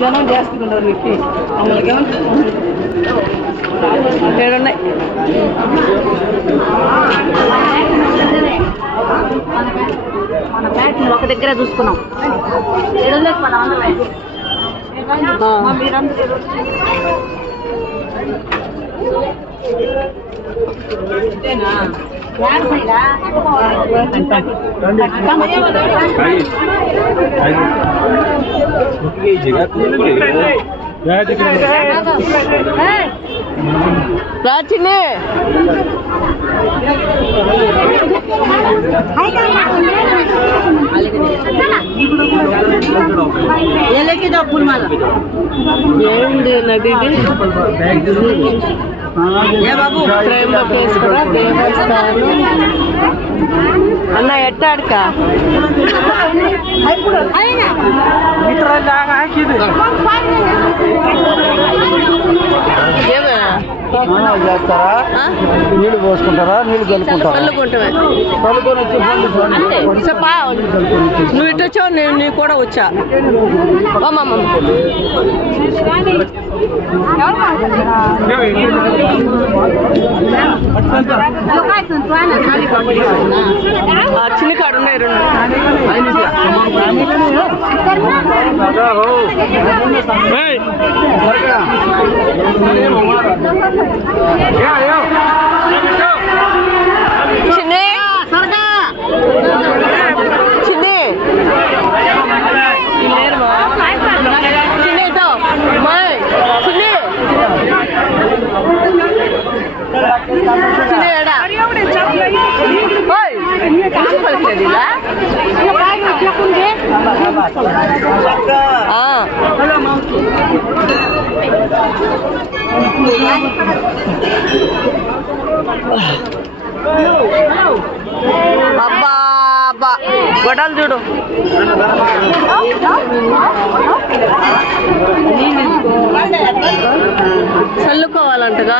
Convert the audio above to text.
జనం చేస్తున్నారు మీకు మమ్మల్ని ఏడున్నాయి మన బ్యాగ్ ఒక దగ్గర చూసుకున్నాం प्राचीने ये लेके जाओ फूल माला नदी బాబు ప్రేమలో ప్లేస్ కూడా దేవస్థానం అన్న ఎట్టాడక చేస్తారా నీళ్ళు పోసుకుంటారా నీళ్ళు చల్లుకుంటారా చెప్పా నువ్వు ఇటు వచ్చావు నేను నీ కూడా వచ్చా చిన్న కాడు ఉన్నాయి రెండు చిన్ని చిన్ని చిన్నితో చిన్ని చిన్ని ఎడా పలికినది ఇలా అబ్బా అబ్బా గొడవలు చూడు చల్లుకోవాలంటగా